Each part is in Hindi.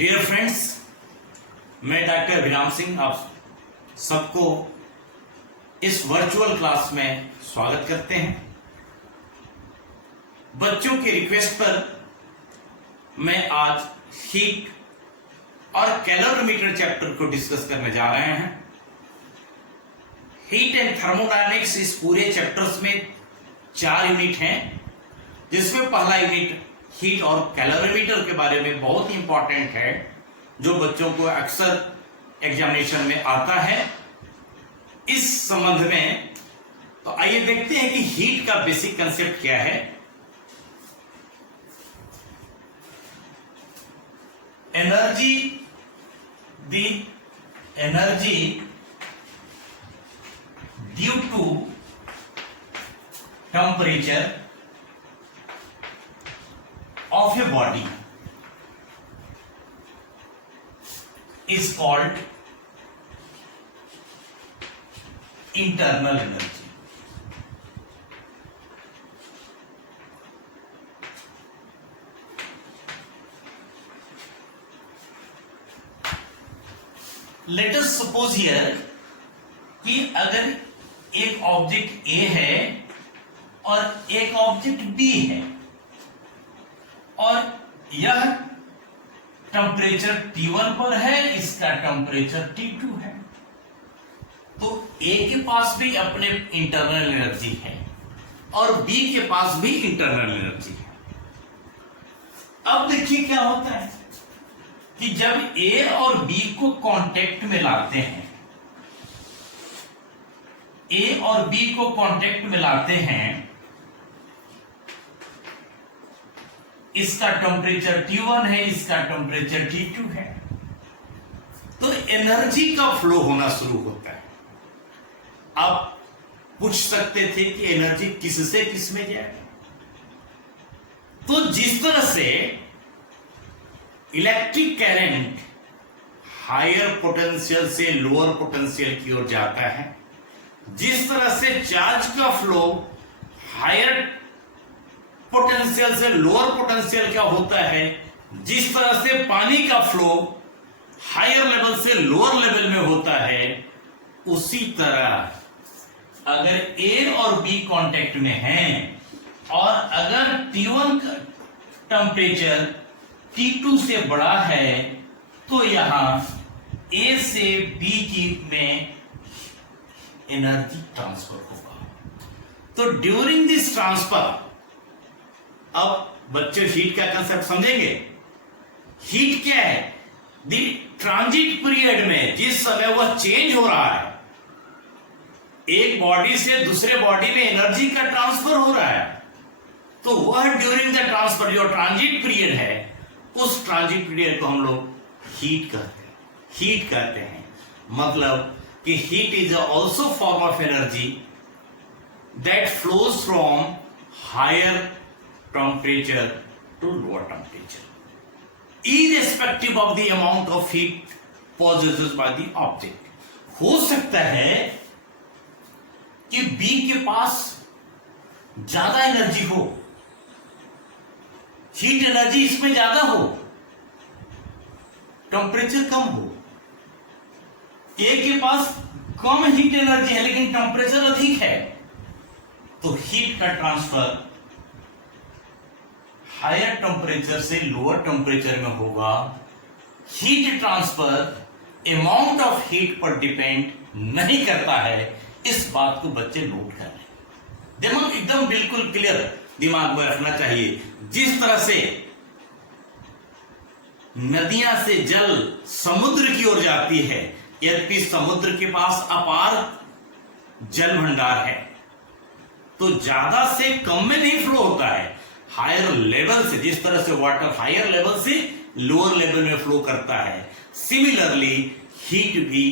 डियर फ्रेंड्स, मैं डॉक्टर अभिराम सिंह आप सबको इस वर्चुअल क्लास में स्वागत करते हैं। बच्चों की रिक्वेस्ट पर मैं आज हीट और कैलोरीमीटर चैप्टर को डिस्कस करने जा रहे हैं। हीट एंड थर्मोडायनेमिक्स इस पूरे चैप्टर्स में 4 यूनिट हैं, जिसमें पहला यूनिट हीट और कैलोरीमीटर के बारे में बहुत ही इंपॉर्टेंट है, जो बच्चों को अक्सर एग्जामिनेशन में आता है। इस संबंध में तो आइए देखते हैं कि हीट का बेसिक कंसेप्ट क्या है। Energy due to temperature of a body is called internal energy. Let us suppose here कि अगर एक ऑब्जेक्ट A है और एक ऑब्जेक्ट B है और यह टेम्परेचर T1 पर है, इसका टेम्परेचर T2 है, तो A के पास भी अपने इंटरनल एनर्जी है और B के पास भी इंटरनल एनर्जी है। अब देखिए क्या होता है कि जब A और B को कांटेक्ट में लाते हैं, A और B को कांटेक्ट में लाते हैं, इसका टेम्परेचर T1 है, इसका टेम्परेचर T2 है, तो एनर्जी का फ्लो होना शुरू होता है। आप पूछ सकते थे कि एनर्जी किससे किस में जाएगी, तो जिस तरह से इलेक्ट्रिक करंट हायर पोटेंशियल से लोअर पोटेंशियल की ओर जाता है, जिस तरह से चार्ज का फ्लो हायर पोटेंशियल से लोअर पोटेंशियल का होता है, जिस तरह से पानी का फ्लो हायर लेवल से लोअर लेवल में होता है, उसी तरह अगर A और B कांटेक्ट में हैं और अगर T1 का टेम्परेचर T2 से बड़ा है, तो यहां A से B की में एनर्जी ट्रांसफर होगा। तो ड्यूरिंग दिस ट्रांसफर, अब बच्चे हीट का कंसेप्ट समझेंगे। हीट क्या है? द ट्रांजिट पीरियड में जिस समय वह चेंज हो रहा है, एक बॉडी से दूसरे बॉडी में एनर्जी का ट्रांसफर हो रहा है, तो वह ड्यूरिंग द ट्रांसफर जो ट्रांजिट पीरियड है, उस ट्रांजिट पीरियड को हम लोग हीट कहते हैं। मतलब कि heat is also form of energy that flows from higher temperature to lower temperature, irrespective of the amount of heat possessed by the object. हो सकता है कि B के पास ज्यादा एनर्जी हो, हीट एनर्जी इसमें ज्यादा हो, टेम्परेचर कम हो। A के पास कम हीट एनर्जी है लेकिन टेम्परेचर अधिक है, तो हीट का ट्रांसफर हायर टेम्परेचर से लोअर टेम्परेचर में होगा। Heat transfer amount of heat पर डिपेंड नहीं करता है। इस बात को बच्चे नोट कर रहे हैं, दिमाग एकदम बिल्कुल क्लियर दिमाग में रखना चाहिए। जिस तरह से नदियां से जल समुद्र की ओर जाती है, यद्यपि समुद्र के पास अपार जल भंडार है, तो ज्यादा से कम में नहीं फ्लो होता है, हायर लेवल से, जिस तरह से वाटर हायर लेवल से लोअर लेवल में फ्लो करता है, सिमिलरली हीट भी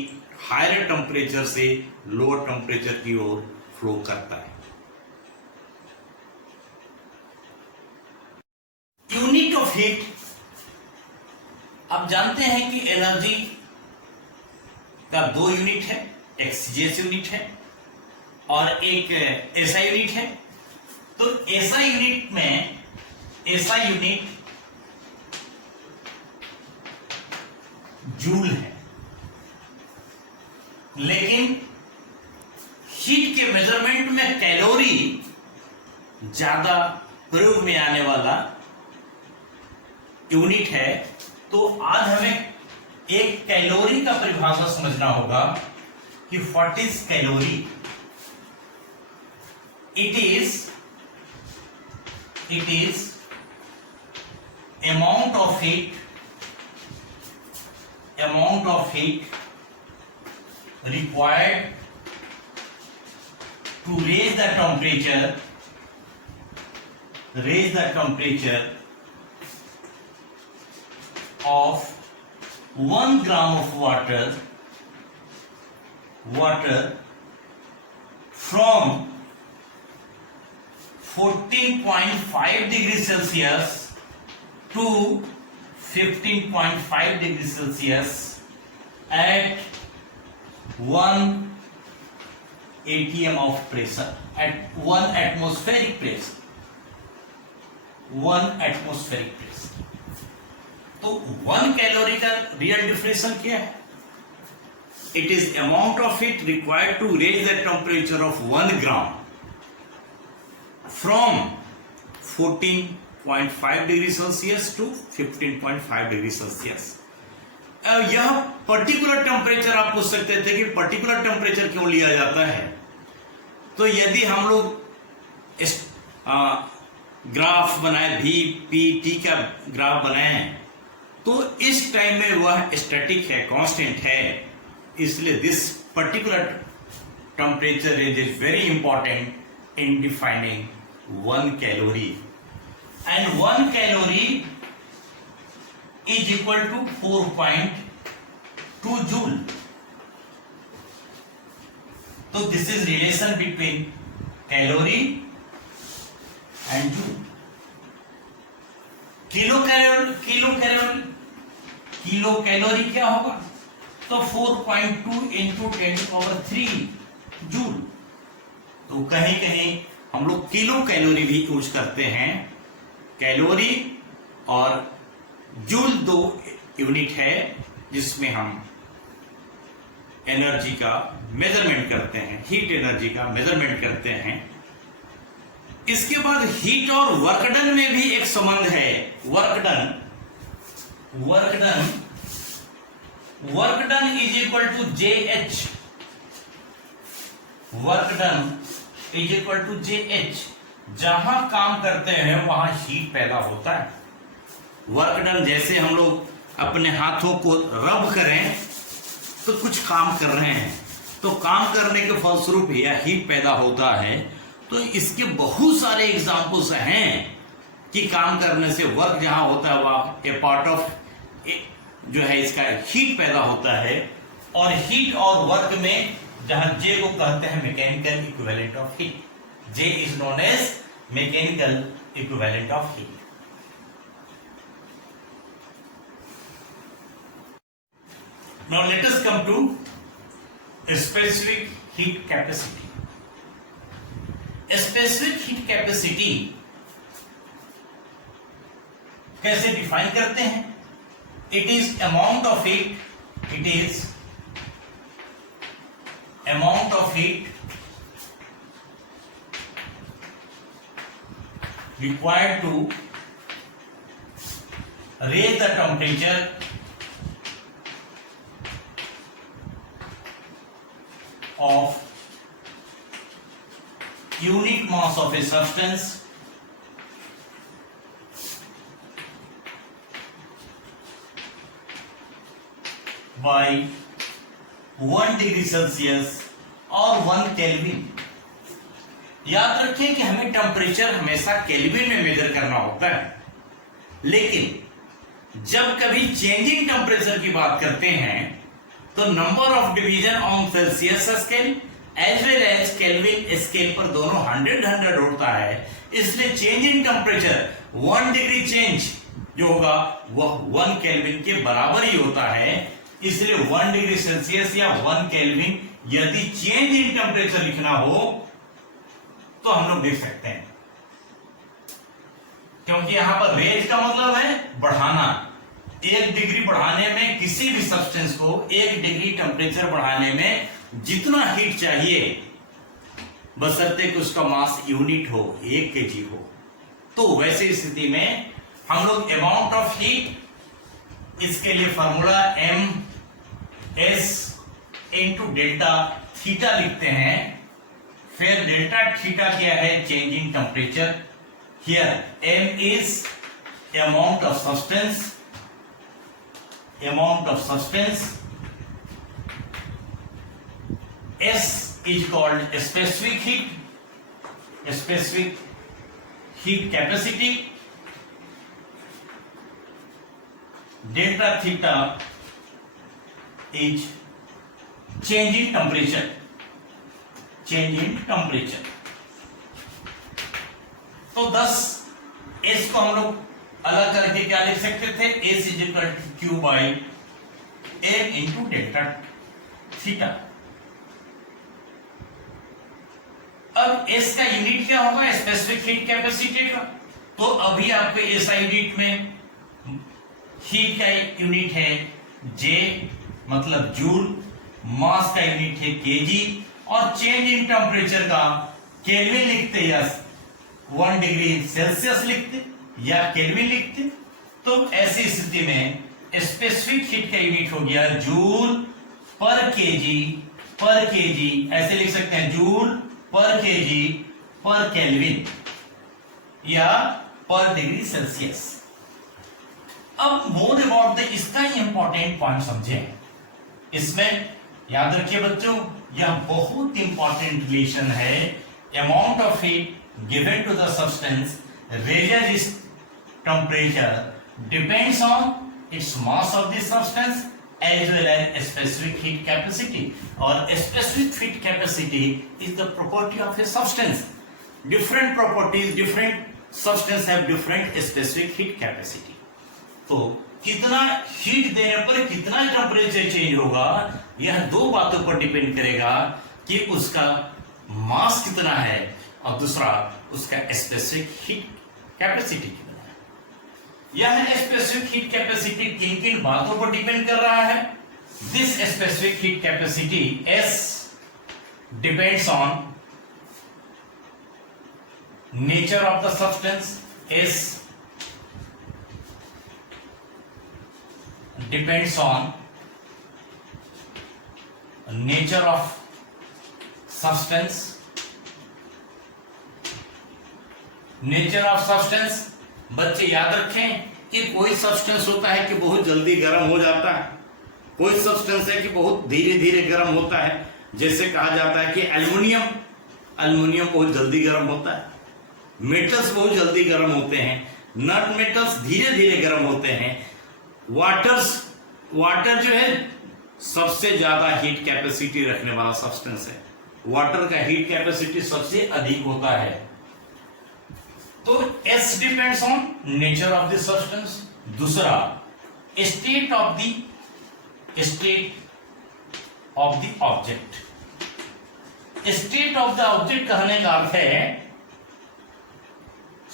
हायर टेम्परेचर से लोअर टेम्परेचर की ओर फ्लो करता है। यूनिट ऑफ हीट, आप जानते हैं कि एनर्जी का 2 यूनिट है, एक सीजीएस यूनिट है और एक एसआई यूनिट है। तो एसआई यूनिट में एसआई यूनिट जूल है, लेकिन हीट के मेजरमेंट में कैलोरी ज्यादा प्रयोग में आने वाला यूनिट है। तो आज हमें एक कैलोरी का परिभाषा समझना होगा कि what is calorie. It is amount of heat required to raise the temperature of 1 gram of water from 14.5 degrees Celsius to 15.5 degrees Celsius at 1 atm of pressure, at 1 atmospheric pressure, 1 atmospheric pressure। तो 1 कैलोरी का रियल डिफिनेशन क्या है? It is amount of heat required to raise the temperature of 1 gram from 14.5 degree Celsius to 15.5 degree Celsius. यह पर्टिकुलर टेम्परेचर आप पूछ सकते थे कि पर्टिकुलर टेम्परेचर क्यों लिया जाता है। तो यदि हम लोग इस ग्राफ बनाए, भी पी टी का ग्राफ बनाए, तो इस टाइम में वह स्टैटिक है, कांस्टेंट है, इसलिए this particular temperature range is very important in defining 1 calorie. And 1 calorie is equal to 4.2 joule. So this is relation between calorie and joule. Kilo calorie क्या होगा? तो 4.2 into 10⁻³ जूल। तो कहीं कहीं हम लोग किलो कैलोरी भी यूज करते हैं। कैलोरी और जूल 2 यूनिट है जिसमें हम एनर्जी का मेजरमेंट करते हैं, हीट एनर्जी का मेजरमेंट करते हैं। इसके बाद हीट और वर्क डन में भी एक संबंध है। Work done is equal to JH। Work done is equal to JH। जहां काम करते हैं वहां हीट पैदा होता है। वर्क डन, जैसे हम लोग अपने हाथों को रब करें तो कुछ काम कर रहे हैं, तो काम करने के फलस्वरूप यह हीट पैदा होता है। तो इसके बहुत सारे एग्जाम्पल्स हैं कि काम करने से वर्क जहां होता है वह ए पार्ट ऑफ जो है इसका हीट पैदा होता है। और हीट और वर्क में जहां J को कहते हैं mechanical equivalent of heat, J is known as mechanical equivalent of heat. Now let us come to a specific heat capacity. A specific heat capacity कैसे डिफाइन करते हैं? It is amount of heat. It is amount of heat required to raise the temperature of unit mass of a substance by 1 degree Celsius और 1 केल्विन। याद रखें कि हमें टेम्परेचर हमेशा केल्विन में मेजर करना होता है, लेकिन जब कभी चेंजिंग टेम्परेचर की बात करते हैं तो number of division on Celsius scale as well as Kelvin scale पर दोनों 100 होता है। इसलिए चेंजिंग टेम्परेचर 1 डिग्री चेंज जो होगा वह 1 केल्विन के बराबर ही होता है। इसलिए 1 डिग्री सेल्सियस या 1 केल्विन यदि चेंज इन टेम्परेचर लिखना हो तो हम लोग देख सकते हैं, क्योंकि यहां पर रेज का मतलब है बढ़ाना, 1 डिग्री बढ़ाने में, किसी भी सब्सटेंस को 1 डिग्री टेम्परेचर बढ़ाने में जितना हीट चाहिए, बशर्ते कि उसका मास यूनिट हो, 1 kg हो, तो वैसे स्थिति में हम लोग अमाउंट ऑफ हीट, इसके लिए formula MS into delta theta लिखते हैं। फिर डेल्टा थीटा क्या है? Change in temperature. Here M is amount of substance, S is called specific heat capacity, delta theta is change in temperature, तो 10 S को हम लोग अलग करके क्या लिख सकते थे? S is equal to Q by M into delta theta. अब S का यूनिट क्या होगा? स्पेसिफिक हीट कैपेसिटी का। तो अभी आपके SI यूनिट में हीट का यूनिट है J, मतलब जूल, मास का यूनिट है kg, और चेंज इन टेम्परेचर का केल्विन लिखते या 1 डिग्री सेल्सियस लिखते या केल्विन लिखते। तो ऐसी स्थिति में स्पेसिफिक हीट का यूनिट हो गया जूल पर केजी, ऐसे लिख सकते हैं, जूल पर केजी पर केल्विन या पर डिग्री सेल्सियस। अब मोर अबाउट द, इसका इंपॉर्टेंट पॉइंट समझें। इसमें याद रखिए बच्चों, यह बहुत इंपॉर्टेंट रिलेशन है। Amount of heat given to the substance raises its temperature depends on its mass of the substance as well as specific heat capacity, or specific heat capacity is the property of a substance. Different properties, different substance have different specific heat capacity. तो कितना हीट देने पर कितना टेम्परेचर चेंज होगा, यह 2 बातों पर डिपेंड करेगा कि उसका मास कितना है और दूसरा उसका स्पेसिफिक हीट कैपेसिटी कितना है। यह स्पेसिफिक हीट कैपेसिटी किन किन बातों पर डिपेंड कर रहा है? This specific heat capacity S depends on nature of the substance, S depends on nature of substance, nature of substance. बच्चे याद रखें कि कोई सब्सटेंस होता है कि बहुत जल्दी गर्म हो जाता है, कोई सब्सटेंस है कि बहुत धीरे धीरे गर्म होता है। जैसे कहा जाता है कि एल्युमिनियम बहुत जल्दी गर्म होता है, मेटल्स बहुत जल्दी गर्म होते हैं, नॉन मेटल्स धीरे धीरे गर्म होते हैं। वाटर जो है सबसे ज्यादा हीट कैपेसिटी रखने वाला सब्सटेंस है, वाटर का हीट कैपेसिटी सबसे अधिक होता है। तो S depends on nature of the substance. दूसरा state of the object. State of the object कहने का अर्थ है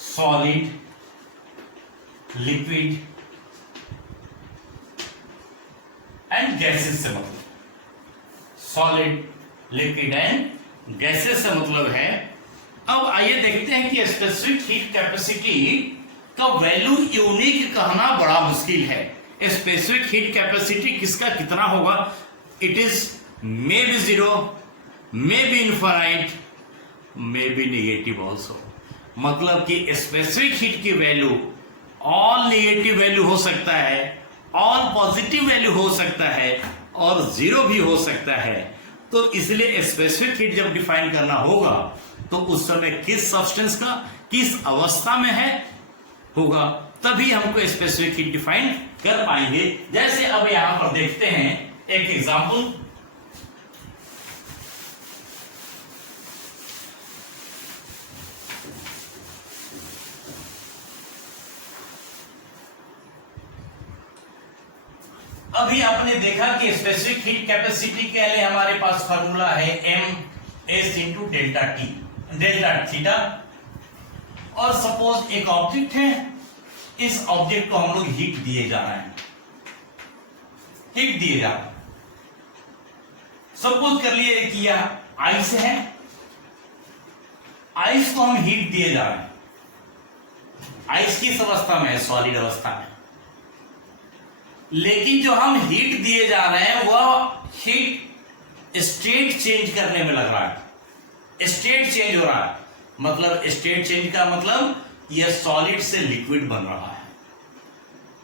सॉलिड, लिक्विड एंड गैसेस से मतलब, सॉलिड, लिक्विड एंड गैसेस से मतलब है। अब आइए देखते हैं कि स्पेसिफिक हीट कैपेसिटी का वैल्यू यूनिक कहना बड़ा मुश्किल है। स्पेसिफिक हीट कैपेसिटी किसका कितना होगा? It is may be 0, may be infinite, may be negative also. मतलब कि स्पेसिफिक हीट की वैल्यू ऑल नेगेटिव वैल्यू हो सकता है, ऑल पॉजिटिव वैल्यू हो सकता है और 0 भी हो सकता है। तो इसलिए स्पेसिफिक हीट जब डिफाइन करना होगा तो उस समय किस सब्सटेंस का किस अवस्था में है होगा, तभी हमको स्पेसिफिक हीट डिफाइन कर पाएंगे। जैसे अब यहां पर देखते हैं एक एग्जांपल। अभी आपने देखा कि स्पेसिफिक हीट कैपेसिटी के लिए हमारे पास फॉर्मूला है MS इंटू डेल्टा थीटा। और सपोज एक ऑब्जेक्ट है, इस ऑब्जेक्ट को हम लोग हीट दिए जा रहे हैं, हीट दिए जा रहे हैं। सपोज कर लिए कि यह आइस है, आइस को हम हीट दिए जा रहे हैं। आइस किस अवस्था में है? सॉलिड अवस्था में। लेकिन जो हम हीट दिए जा रहे हैं वह हीट स्टेट चेंज करने में लग रहा है, स्टेट चेंज हो रहा है। मतलब स्टेट चेंज का मतलब यह सॉलिड से लिक्विड बन रहा है।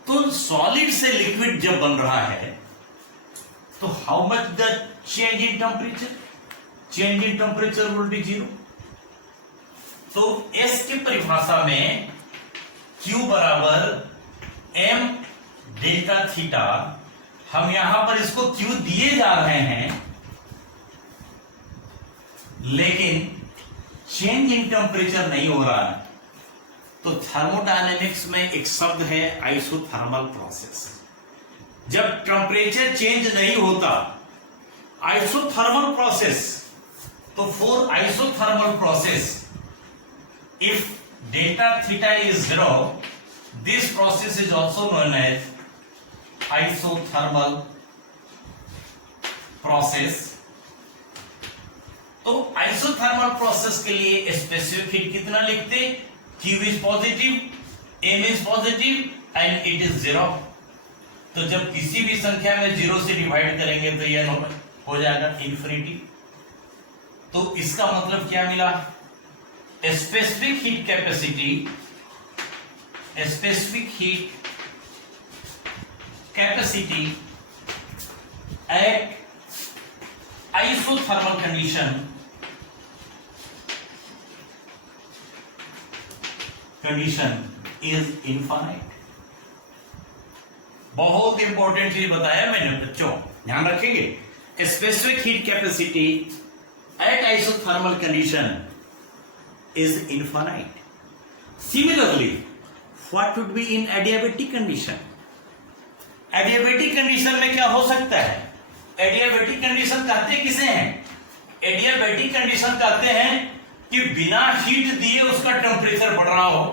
तो सॉलिड से लिक्विड जब बन रहा है तो how much the change in temperature? Change in temperature will be 0। तो एस की परिभाषा में Q बराबर m डेल्टा थीटा, हम यहां पर इसको Q दिए जा रहे हैं, लेकिन चेंज इन टेम्परेचर नहीं हो रहा है। तो थर्मोडायनेमिक्स में एक शब्द है आइसोथर्मल प्रोसेस। जब टेम्परेचर चेंज नहीं होता, आइसोथर्मल प्रोसेस, तो for isothermal process if delta theta is 0, this process is also known as isothermal process। तो isothermal process के लिए स्पेसिफिक हीट कितना लिखते? Q is positive, M is positive and it is 0। तो जब किसी भी संख्या में 0 से डिवाइड करेंगे तो यह हो जाएगा इंफिनिटी। तो इसका मतलब क्या मिला? Specific heat capacity, specific heat capacity eight isothermal condition is infinite. बहुत इंपॉर्टेंट चीज बताया मैंने बच्चों, ध्यान रखेंगे। Specific heat capacity eight isothermal condition is infinite. Similarly, what would be in adiabatic condition? Adiabatic condition में क्या हो सकता है? Adiabatic condition कहते किसे हैं? Adiabatic condition कहते हैं कि बिना हीट दिए उसका टेम्परेचर बढ़ रहा हो।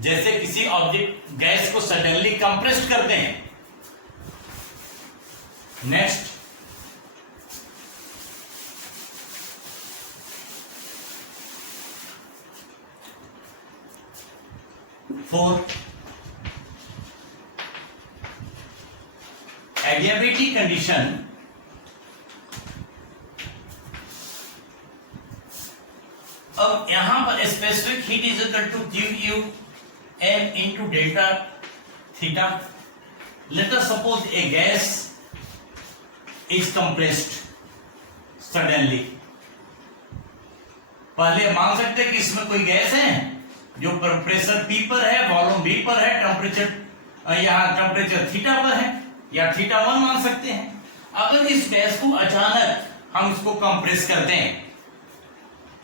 जैसे किसी ऑब्जेक्ट गैस को सडनली कंप्रेस्ड करते हैं। नेक्स्ट, for adiabatic condition, अब यहां पर specific heat is equal to QU m into delta theta। Let us suppose a gas is compressed suddenly। पहले मान सकते हैं कि इसमें कोई गैस है जो प्रेशर P पर है, वॉल्यूम V पर है, टेम्परेचर यहाँ टेम्परेचर थीटा पर है, या थीटा 1 मान सकते हैं। अगर इस गैस को अचानक हम इसको कंप्रेस करते हैं,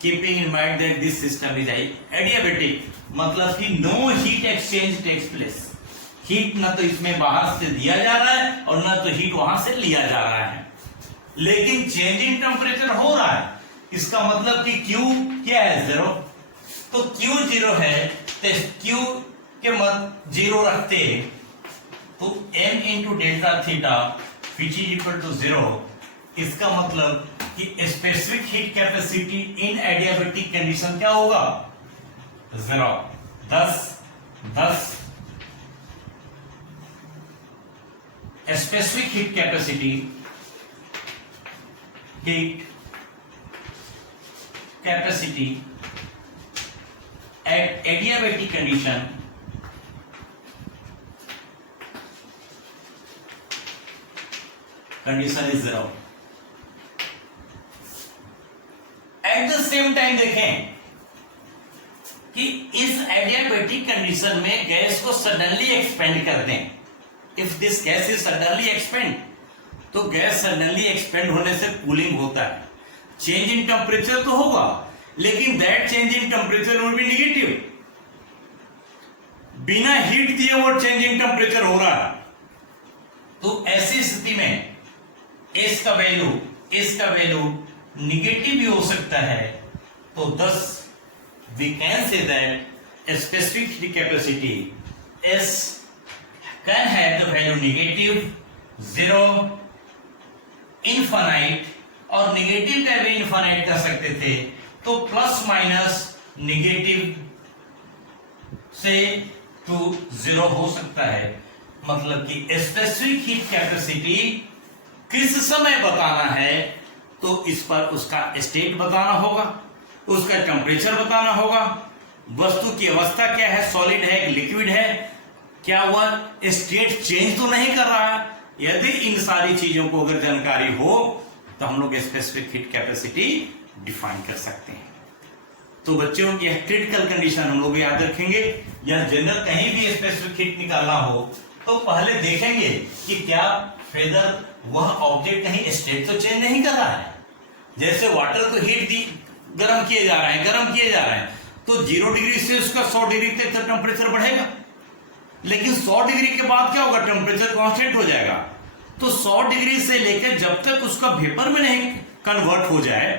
keeping in mind that this system is adiabatic, मतलब कि no heat exchange takes place. Heat ना तो इसमें बाहर से दिया जा रहा है और ना तो हीट वहां से लिया जा रहा है, लेकिन चेंज इन टेम्परेचर हो रहा है। इसका मतलब कि Q क्या है? 0। तो Q 0 है, तो Q के मत 0 रखते तो m into delta theta which is equal to 0। इसका मतलब कि specific heat capacity in adiabatic condition क्या होगा? 0। 10 specific heat capacity at adiabatic condition is 0। At the same time देखें कि इस एडियाबेटिक कंडीशन में गैस को सडनली एक्सपेंड कर दें। If this gas is suddenly expand, तो गैस सडनली एक्सपेंड होने से कूलिंग होता है, चेंज इन टेम्परेचर तो होगा, लेकिन that change in temperature will be negative. बिना हीट दिए वो चेंज इन टेम्परेचर हो रहा है। तो ऐसी स्थिति में एस का वैल्यू निगेटिव भी हो सकता है। तो thus we can say that a specific heat capacity S can have the value negative 0, infinite और नेगेटिव का भी इनफाइनाइट कर सकते थे, तो प्लस माइनस नेगेटिव से टू 0 हो सकता है। मतलब कि स्पेसिफिक हीट कैपेसिटी किस समय बताना है, तो इस पर उसका स्टेट बताना होगा, उसका टेम्परेचर बताना होगा, वस्तु की अवस्था क्या है, सॉलिड है लिक्विड है, क्या वह स्टेट चेंज तो नहीं कर रहा है। यदि इन सारी चीजों को अगर जानकारी हो तो हम लोग स्पेसिफिक हीट कैपेसिटी डिफाइन कर सकते हैं। तो बच्चों यह क्रिटिकल कंडीशन हम लोग याद रखेंगे। या जनरल कहीं भी स्पेसिफिक हीट निकालना हो तो पहले देखेंगे कि क्या फेदर वह ऑब्जेक्ट कहीं स्टेट तो चेंज नहीं कर रहा है। जैसे वाटर को हीट दी, गर्म किए जा रहे हैं, तो 0 डिग्री से उसका 100 डिग्री तक टेम्परेचर बढ़ेगा, लेकिन 100 डिग्री के बाद क्या होगा, टेम्परेचर कांस्टेंट हो जाएगा। तो 100 डिग्री से लेकर जब तक उसका वेपर में नहीं कन्वर्ट हो जाए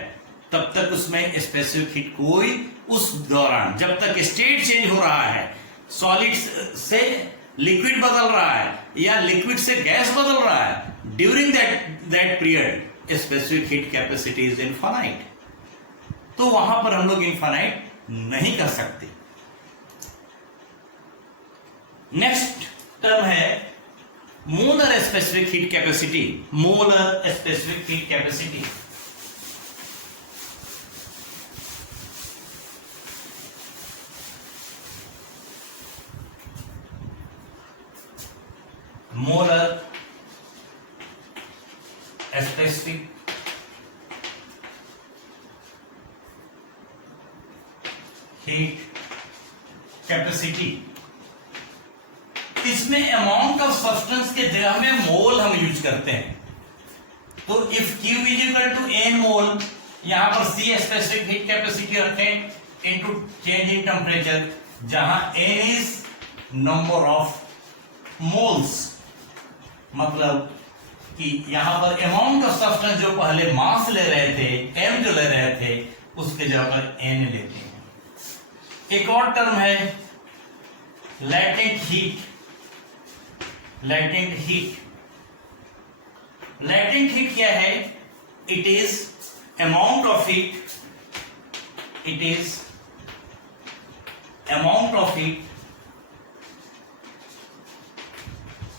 तब तक उसमें स्पेसिफिक हीट कोई, उस दौरान जब तक स्टेट चेंज हो रहा है, सॉलिड से लिक्विड बदल रहा है या लिक्विड से गैस बदल रहा है, during that period specific heat capacity is infinite. तो वहां पर हम लोग इनफाइनाइट नहीं कर सकते। नेक्स्ट टर्म है molar specific heat capacity. Molar specific heat capacity molar specific heat capacity, इसमें अमाउंट ऑफ सब्सटेंस के जगह में मोल हम यूज करते हैं। तो if Q is equal to N mole, यहां पर C स्पेसिफिक हीट कैपेसिटी रखें इनटू चेंज इन टेम्परेचर, जहां N is number of moles. मतलब कि यहां पर अमाउंट ऑफ सब्सटेंस जो पहले मास ले रहे थे, M जो ले रहे थे, उसके जगह पर N लेते हैं। एक और टर्म है लैटेंट हीट। लैटेंट हीट क्या है? It is amount of heat,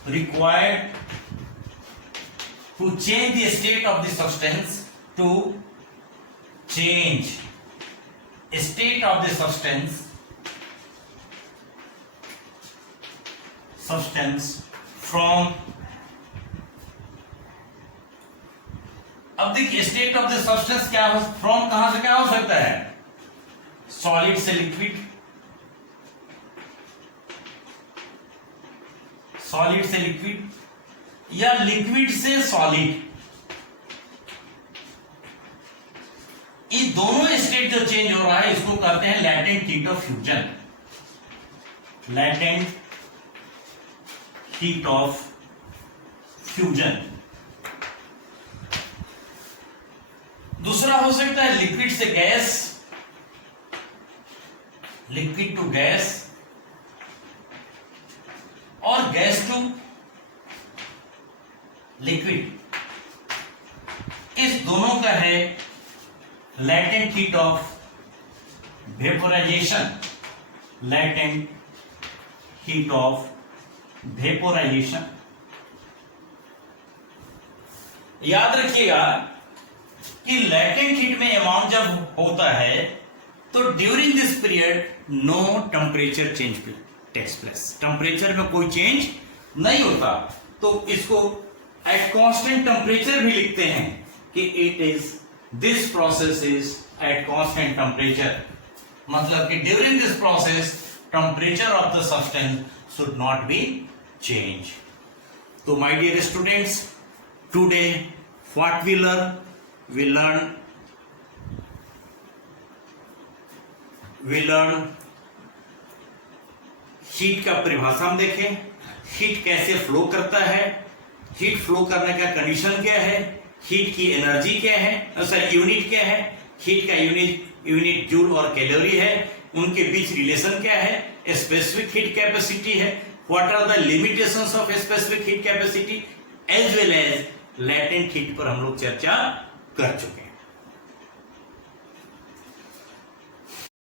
required to change the state of the substance, to change state of the substance from, अब देखिए स्टेट ऑफ द सब्सटेंस क्या हो, फ्रॉम कहां से क्या हो सकता है, सॉलिड से लिक्विड, सॉलिड से लिक्विड या लिक्विड से सॉलिड। ये दोनों स्टेट जो चेंज हो रहा है इसको कहते हैं latent heat of fusion. Latent heat of fusion. दूसरा हो सकता है लिक्विड से गैस, लिक्विड टू गैस और गैस टू लिक्विड। इस दोनों का है latent heat of vaporisation. Latent heat of vaporisation. याद रखिएगा कि लैटेंट हीट में अमाउंट जब होता है तो during this period no temperature change takes place, temperature में कोई चेंज नहीं होता। तो इसको एट कांस्टेंट टेम्परेचर भी लिखते हैं कि it is, this process is at constant temperature. मतलब कि during this process temperature of the substance should not be change. तो my dear students, today what we learn, we learn heat का परिभाषा हम देखें, हीट कैसे फ्लो करता है, हीट फ्लो करने का कंडीशन क्या है, हीट की एनर्जी क्या है, सॉरी यूनिट क्या है, हीट का यूनिट जूल और कैलोरी है, उनके बीच रिलेशन क्या है, स्पेसिफिक हीट कैपेसिटी है, what are the limitations of specific heat capacity, as well as latent heat पर हम लोग चर्चा कर चुके हैं।